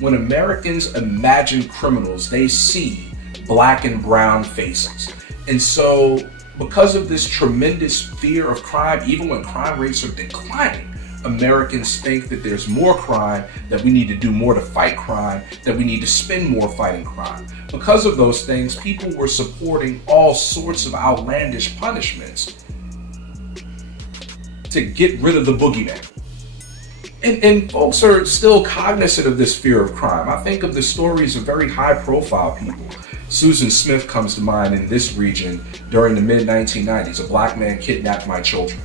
When Americans imagine criminals, they see black and brown faces. And so because of this tremendous fear of crime, even when crime rates are declining, Americans think that there's more crime, that we need to do more to fight crime, that we need to spend more fighting crime. Because of those things, people were supporting all sorts of outlandish punishments to get rid of the boogeyman. And folks are still cognizant of this fear of crime. I think of the stories of very high-profile people. Susan Smith comes to mind in this region during the mid-1990s. A black man kidnapped my children.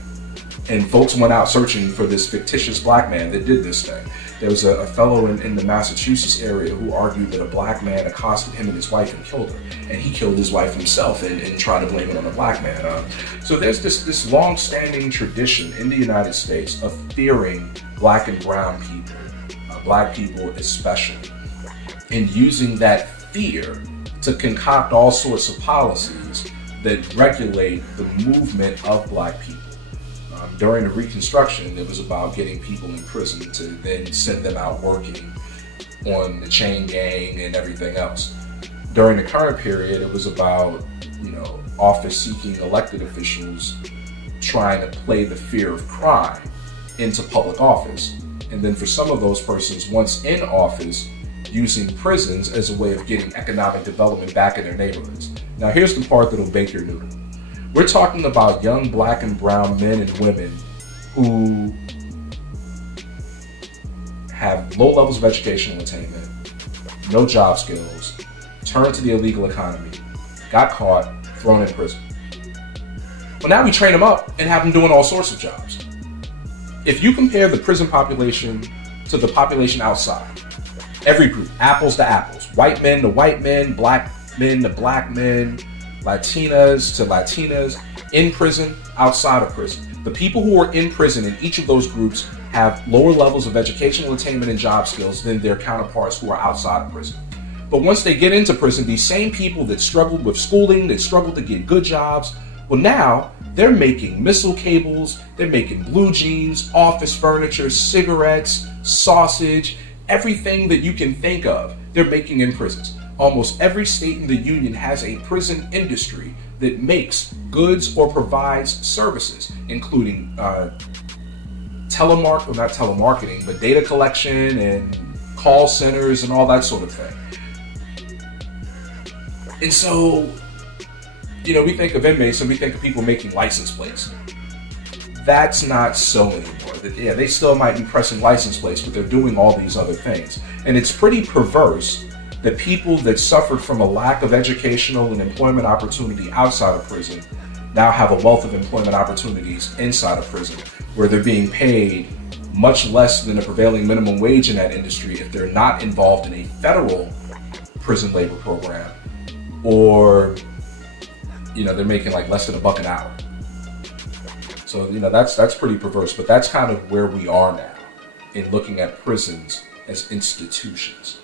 And folks went out searching for this fictitious black man that did this thing. There was a fellow in the Massachusetts area who argued that a black man accosted him and his wife and killed her. And he killed his wife himself and tried to blame it on the black man. So there's this long-standing tradition in the United States of fearing black and brown people, black people especially, and using that fear to concoct all sorts of policies that regulate the movement of black people. During the Reconstruction, it was about getting people in prison to then send them out working on the chain gang and everything else. During the current period, it was about, office-seeking elected officials trying to play the fear of crime into public office. And then for some of those persons, once in office, using prisons as a way of getting economic development back in their neighborhoods. Now here's the part that'll bake your noodle. We're talking about young black and brown men and women who have low levels of educational attainment, no job skills, turned to the illegal economy, got caught, thrown in prison. Well, now we train them up and have them doing all sorts of jobs. If you compare the prison population to the population outside, every group, apples to apples, white men to white men, black men to black men, Latinas to Latinas, in prison, outside of prison. The people who are in prison in each of those groups have lower levels of educational attainment and job skills than their counterparts who are outside of prison. But once they get into prison, these same people that struggled with schooling, that struggled to get good jobs, well now they're making missile cables, they're making blue jeans, office furniture, cigarettes, sausage, everything that you can think of, they're making in prisons. Almost every state in the union has a prison industry that makes goods or provides services, including not telemarketing, but data collection and call centers and all that sort of thing. And so, we think of inmates and we think of people making license plates. That's not so anymore. Yeah, they still might be pressing license plates, but they're doing all these other things. And it's pretty perverse that people that suffered from a lack of educational and employment opportunity outside of prison now have a wealth of employment opportunities inside of prison, where they're being paid much less than a prevailing minimum wage in that industry if they're not involved in a federal prison labor program, or they're making like less than $1 an hour. So that's pretty perverse, but that's kind of where we are now in looking at prisons as institutions.